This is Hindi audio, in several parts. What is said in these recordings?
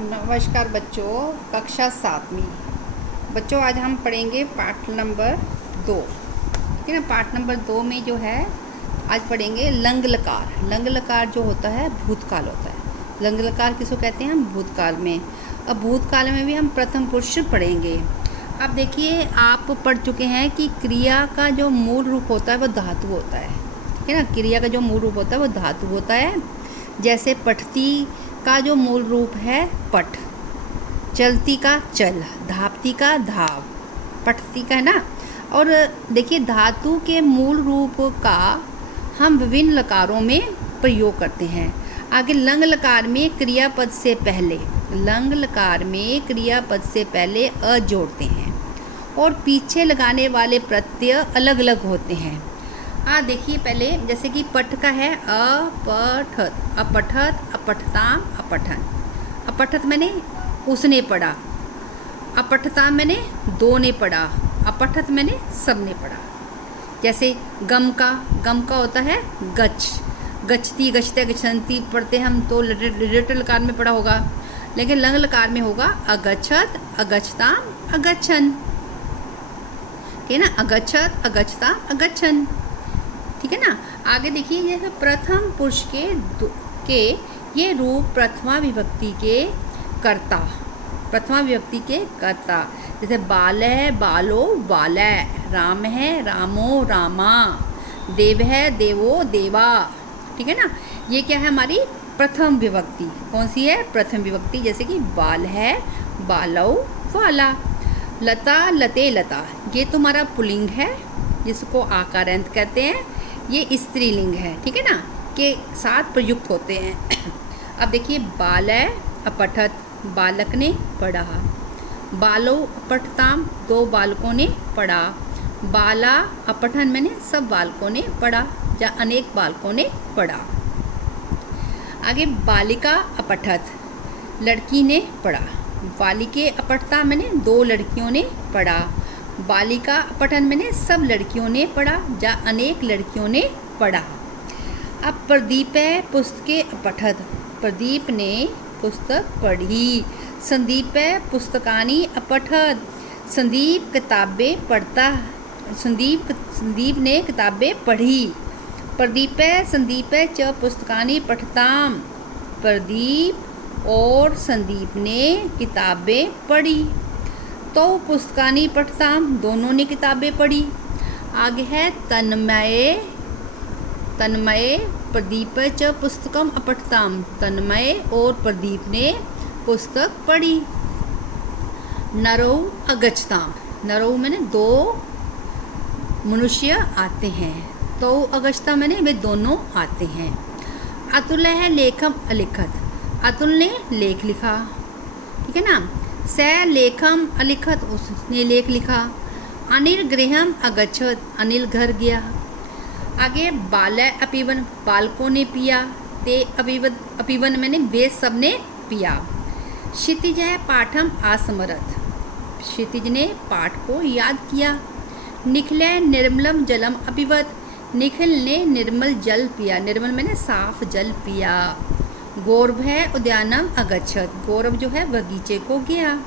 नमस्कार बच्चों, कक्षा 7वीं। बच्चों आज हम पढ़ेंगे पाठ नंबर 2। ठीक है ना। पाठ नंबर 2 में जो है आज पढ़ेंगे लंग लकार। लंग लकार जो होता है भूतकाल होता है। लंग लकार किसको कहते हैं हम? भूतकाल में। अब भूतकाल में भी हम प्रथम पुरुष पढ़ेंगे। अब देखिए, आप पढ़ चुके हैं कि क्रिया का जो मूल रूप होता है वो धातु होता है। ठीक है ना। क्रिया का जो मूल रूप होता है वो धातु होता है। जैसे पठती का जो मूल रूप है पठ, चलती का चल, धावती का धाव, पठती का है ना। और देखिए, धातु के मूल रूप का हम विभिन्न लकारों में प्रयोग करते हैं। आगे लंग लकार में क्रियापद से पहले, लंग लकार में क्रियापद से पहले अ जोड़ते हैं और पीछे लगाने वाले प्रत्यय अलग अलग होते हैं। देखिए, पहले जैसे कि पठ का है अपठत, अपठत, अपठताम, अपठन। अपठत मैंने उसने पढ़ा, अपठताम मैंने दो ने पढ़ा, अपठत मैंने सब ने पढ़ा। जैसे गम का होता है गच्छ, गच्छती, गच्छते, गच्छन्ति पढ़ते हम तो लिटिल लकार में पढ़ा होगा, लेकिन लंग लकार में होगा अगच्छत, अगच्छताम, अगच्छन। ठीक है ना। अगच्छत, अगच्छताम, अगच्छन। ठीक है ना। आगे देखिए, जैसे प्रथम पुरुष के ये रूप प्रथमा विभक्ति के कर्ता, प्रथमा विभक्ति के कर्ता। जैसे बाल है बालो, बालै, राम है रामो, रामा, देव है देवो, देवा। ठीक है ना। ये क्या है? हमारी प्रथम विभक्ति। कौन सी है? प्रथम विभक्ति। जैसे कि बाल है बालौ, वाला। लता, लते, लता, ये तुम्हारा पुल्लिंग है जिसको आकारांत कहते हैं। ये स्त्रीलिंग है। ठीक है ना, के साथ प्रयुक्त होते हैं। अब देखिए, बालै अपठत, बालक ने पढ़ा। बालो अपठताम, दो बालकों ने पढ़ा। बाला अपठन मैंने सब बालकों ने पढ़ा या अनेक बालकों ने पढ़ा। आगे बालिका अपठत, लड़की ने पढ़ा। बालिके अपठता मैंने दो लड़कियों ने पढ़ा। बालिका अपठन मैंने सब लड़कियों ने पढ़ा या अनेक लड़कियों ने पढ़ा। अब प्रदीप है पुस्तके अपठत, प्रदीप ने पुस्तक पढ़ी। संदीप है पुस्तकानी अपठत, संदीप किताबें पढ़ता, संदीप ने किताबें पढ़ी। प्रदीप है संदीप है च पुस्तकानी पठताम, प्रदीप और संदीप ने किताबें पढ़ी। तो पुस्तकानी पठताम, दोनों ने किताबें पढ़ी। आगे है तन्मय, तन्मय प्रदीप च पुस्तकम अपठताम, तन्मय और प्रदीप ने पुस्तक पढ़ी। नरौ अगच्छताम, नरौ मैंने दो मनुष्य आते हैं, तो अगच्छता मैंने वे दोनों आते हैं। अतुल है लेखम अलिखत, अतुल ने लेख लिखा। ठीक है ना। स लेखम अलिखत, उसने लेख लिखा। अनिल गृहम अगच्छत, अनिल घर गया। आगे बालै अपीवन, बालकों ने पिया। ते अपीवन मैंने वे सब ने पिया। क्षितिज है पाठम आस्मरत, क्षितिज ने पाठ को याद किया। निखिल निर्मलम जलम अपीवत, निखिल ने निर्मल जल पिया, निर्मल मैंने साफ जल पिया। गौरव है उद्यानम अगच्छत, गौरव जो है बगीचे को गया।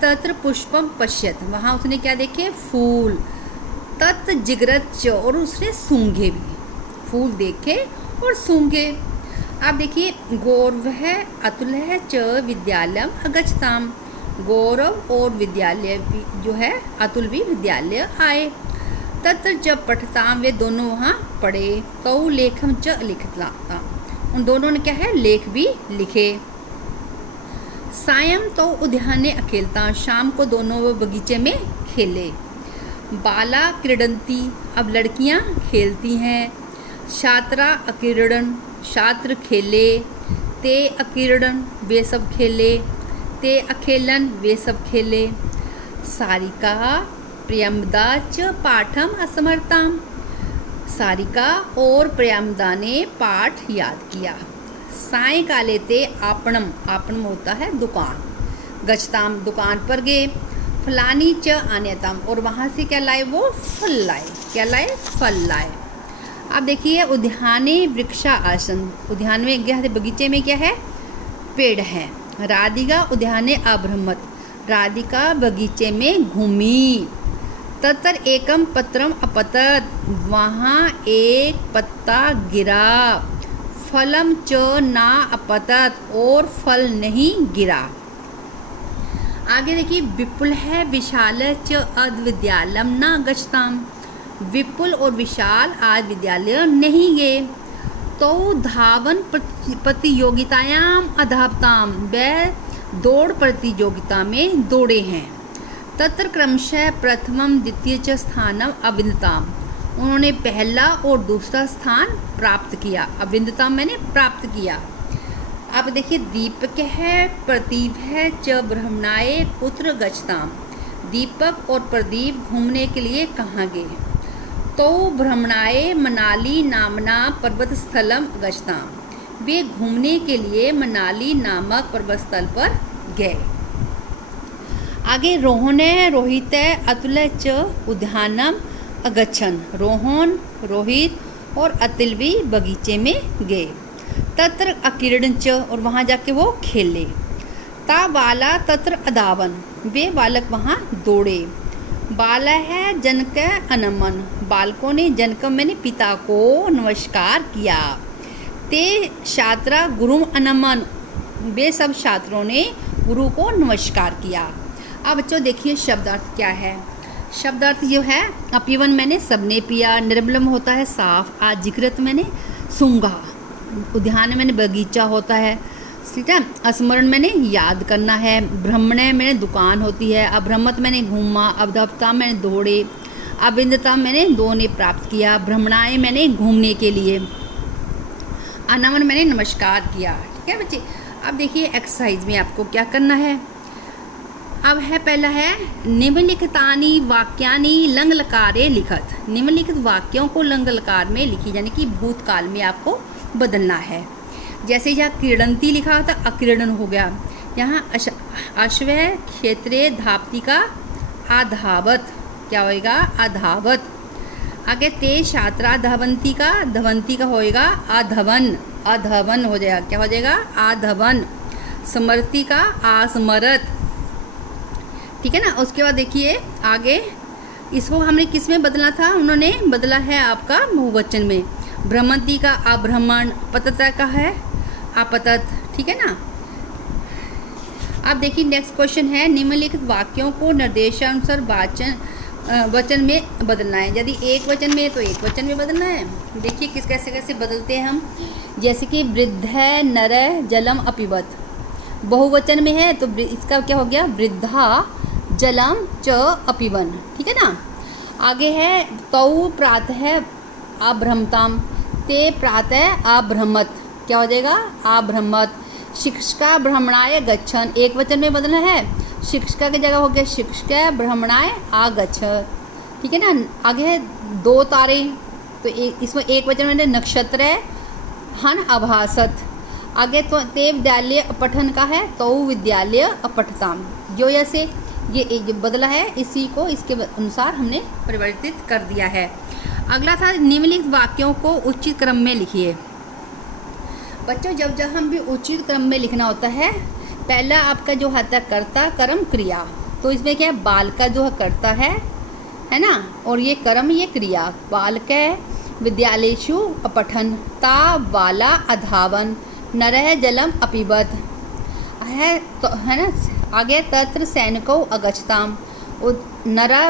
तत्र पुष्पम पश्यत, वहाँ उसने क्या देखे? फूल। तत् जिगरत च, और उसने सूंघे भी, फूल देखे और सूंघे। आप देखिए, गौरव है अतुल है च विद्यालयम अगच्छताम, गौरव और विद्यालय भी जो है अतुल भी विद्यालय आए। तत्र जब पठताम, वे दोनों वहाँ पढ़े। कौ लेखम च लिखता, उन दोनों ने क्या है? लेख भी लिखे। सायं तो उद्याने अखेलता, शाम को दोनों वो बगीचे में खेले। बाला क्रीडंती, अब लड़कियां खेलती हैं। छात्रा अक्रीडन, छात्र खेले। ते अक्रीडन, वे सब खेले। ते अखेलन, वे सब खेले। सारिका प्रियमदा च पाठम असमर्ताम, सारिका और प्रियमदा ने पाठ याद किया। सायंकाले ते आपणम, आपणम होता है दुकान। गच्छताम, दुकान पर गए। फलानी च आन्यताम, और वहाँ से क्या लाए? वो फल लाए। क्या लाए? फल लाए। अब देखिए, उद्याने वृक्षा आसन, उद्यान में क्या है? बगीचे में क्या है? पेड़ हैं। राधिका उद्याने अभ्रमत, राधिका बगीचे में घूमी। तत्र एकम पत्रम अपतत, वहाँ एक पत्ता गिरा। फलम च ना अपतत, और फल नहीं गिरा। आगे देखिए, विपुल है विशाल च अद्विद्यालयम न गच्छताम, विपुल और विशाल आज विद्यालय नहीं गए। तो धावन प्रतियोगितायाम अधावताम, वह दौड़ प्रतियोगिता में दौड़े हैं। तत्र क्रमशः प्रथमम द्वितीय च स्थानम अविंदताम, उन्होंने पहला और दूसरा स्थान प्राप्त किया। अविंदताम मैंने प्राप्त किया। अब देखिए, दीपक है प्रदीप है च ब्रह्मणाए कुत्र गच्छताम, दीपक और प्रदीप घूमने के लिए कहाँ गए। तो भ्रमणाए मनाली नामना पर्वत स्थलम गच्छताम, वे घूमने के लिए मनाली नामक पर्वत स्थल पर गए। आगे, रोहने रोहित अतुल च उद्यानम अगच्छन, रोहन रोहित और अतुल भी बगीचे में गए। तत्र अक्रीडन च, और वहाँ जाके वो खेले। ता बाला तत्र अदावन, वे बालक वहाँ दौड़े। बाला है जनक अनमन, बालकों ने जनक मैंने पिता को नमस्कार किया। ते छात्रा गुरु अनमन, वे सब छात्रों ने गुरु को नमस्कार किया। अब बच्चों देखिए शब्दार्थ क्या है। शब्दार्थ जो है, अपीवन मैंने सबने पिया, निर्मलम होता है साफ, आजिकृत मैंने सूंघा, उद्यान मैंने बगीचा होता है, ठीक है। स्मरण मैंने याद करना है, भ्रमणे मैंने दुकान होती है, अभ्रमत मैंने घूमा, अवधवता मैंने दौड़े, अविंदता मैंने दो ने प्राप्त किया, भ्रमणाए मैंने घूमने के लिए, अनमन मैंने नमस्कार किया। ठीक है बच्चे। अब देखिए एक्सरसाइज में आपको क्या करना है। अब है पहला है निम्नलिखितानि वाक्यानि लंग लकारे लिखत, निम्नलिखित वाक्यों को लंग लकार में लिखी, यानी कि भूतकाल में आपको बदलना है। जैसे यहाँ क्रीडंती लिखा होता अक्रीडन हो गया, यहाँ अश्व क्षेत्रे धावती का आधावत क्या होएगा, अधावत। आगे ते छात्रा धवंती का धवंती का होएगा अधवन, अधवन हो जाएगा, क्या हो जाएगा, अधवन। समरती का आसमरत, ठीक है ना। उसके बाद देखिए आगे, इसको हमने किस में बदला था, उन्होंने बदला है आपका बहुवचन में। भ्रमंती का अभ्रमण, पतता का है अपतत, ठीक है ना। अब देखिए नेक्स्ट क्वेश्चन है, निम्नलिखित वाक्यों को निर्देशानुसार वचन में बदलना है। यदि एक वचन में तो एक वचन में बदलना है। देखिए किस कैसे कैसे बदलते हैं हम। जैसे कि वृद्ध नर जलम अपिबत, बहुवचन में है तो इसका क्या हो गया, वृद्धा जलम च अपिवन, ठीक है ना। आगे है तौ प्रातः अभ्रमताम, ते प्रातः अभ्रमत, क्या हो जाएगा, अभ्रमत। शिक्षका भ्रमणाय गच्छन, एक वचन में बदलना है, शिक्षका की जगह हो गया शिक्षका भ्रमणाय आगच्छ, ठीक है ना। आगे है दो तारे, तो इसमें एक वचन में नक्षत्र हन अभासत। आगे तो ते विद्यालय अपठन का है, तो विद्यालय अपठताम, जो ऐसे ये जो बदला है इसी को इसके अनुसार हमने परिवर्तित कर दिया है। अगला था निम्नलिखित वाक्यों को उचित क्रम में लिखिए। बच्चों जब हम भी उचित क्रम में लिखना होता है, पहला आपका जो होता है कर्ता कर्म क्रिया, तो इसमें क्या है, बाल का जो कर्ता है ना, और ये कर्म ये क्रिया। बालक विद्यालयेषु अपठन, ता बाला अधावन, नरः जलम अपिबत है, तो है ना। आगे तत्र सैनिकौ अगच्छताम, नरा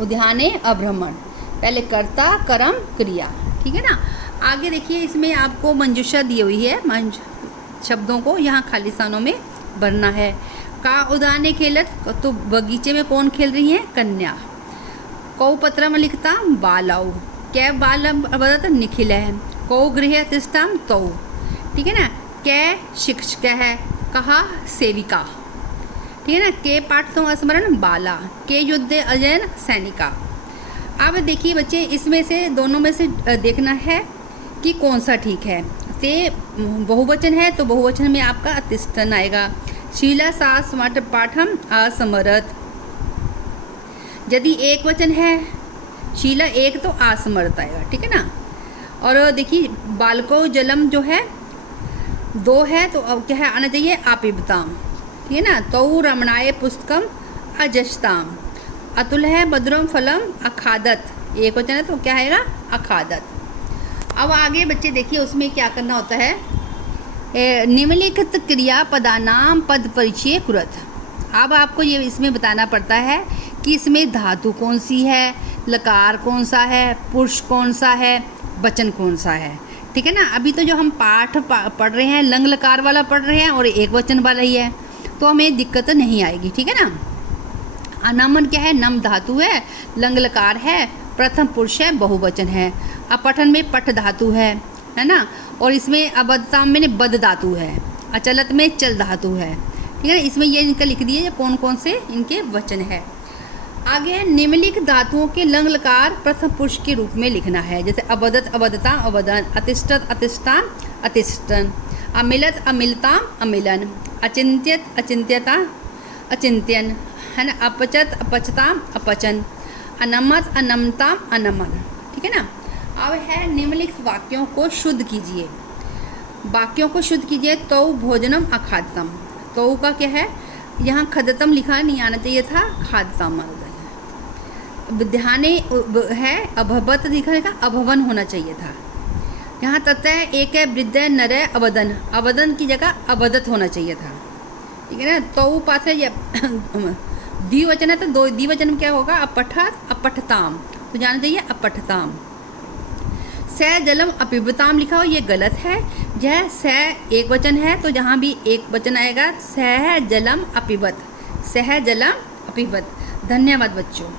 उद्याने अभ्रमण, पहले कर्ता कर्म क्रिया, ठीक है ना। आगे देखिए इसमें आपको मंजूषा दी हुई है, शब्दों को यहाँ खाली स्थानों में भरना है। का उदाने खेलत, तो बगीचे में कौन खेल रही है, कन्या। कौ पत्रम लिखता बालाऊ, कै बाल बदत निखिल है। कौ गृह तिष्ठम तौ, ठीक है ना। कै शिक्षक है, कहा सेविका, ठीक है ना। के पाठ तो स्मरण बाला, के युद्ध अजयन सैनिका। अब देखिए बच्चे इसमें से दोनों में से देखना है कि कौन सा ठीक है। ते बहुवचन है तो बहुवचन में आपका अतिष्ठन आएगा। शीला सा स्मट पाठम असमरत। यदि एक वचन है शीला एक तो असमर्थ आएगा, ठीक है ना। और देखिए बालको जलम जो है दो है तो अब क्या है आना चाहिए आपिबताम, ठीक है ना। तौ रमणाय पुस्तकम अजस्ताम, अतुल है भद्रम फलम अखादत, एक वचन है तो क्या आएगा अखादत। अब आगे बच्चे देखिए उसमें क्या करना होता है, निम्नलिखित क्रियापदानाम पद परिचय कुरत। अब आपको ये इसमें बताना पड़ता है कि इसमें धातु कौन सी है, लकार कौन सा है, पुरुष कौन सा है, वचन कौन सा है, ठीक है ना। अभी तो जो हम पाठ पढ़ रहे हैं लंग लकार वाला पढ़ रहे हैं और एक वचन वाला ही है, तो हमें दिक्कत नहीं आएगी, ठीक है ना। अनमन क्या है, नम धातु है, लंग लकार है, प्रथम पुरुष है, बहुवचन है, अपठन में पठ धातु है ना। और इसमें अबदताम में बद धातु है, अचलत में चल धातु है, ठीक है ना। इसमें ये इनका लिख दिए कौन कौन से इनके वचन है। आगे है निम्नलिखित धातुओं के लंग लकार प्रथम पुरुष के रूप में लिखना है, जैसे अबदत अबदताम अबदन, अतिष्ठत अतिष्ठान अतिष्ठन, अमिलत अमिलताम अमिलन, अचिंत्यत अचिंत्यता अचिंत्यन, है ना। अपचत अपचताम अपचन, अनमत अनमताम अनमन, ठीक है ना। अब है निम्नलिखित वाक्यों को शुद्ध कीजिए, वाक्यों को शुद्ध कीजिए। तौ भोजनम अखादतम, तौ का क्या है, यहाँ खदतम लिखा नहीं आना चाहिए था, खादतम आना चाहिए। ध्याने है अभवत लिखा है, अभवन होना चाहिए था। यहाँ ततः एक है वृद्ध नर अवदन, अवदन की जगह अवदत होना चाहिए था, ठीक है ना। तौ पास है द्विवचन है तो दो द्विवचन में क्या होगा, अपठत अपठताम, तो जाना चाहिए अपठताम। स जलम अपिबताम लिखा हो, ये गलत है। यह स एक वचन है तो जहाँ भी एक वचन आएगा सह जलम अपिबत, सह जलम अपिबत। धन्यवाद बच्चों।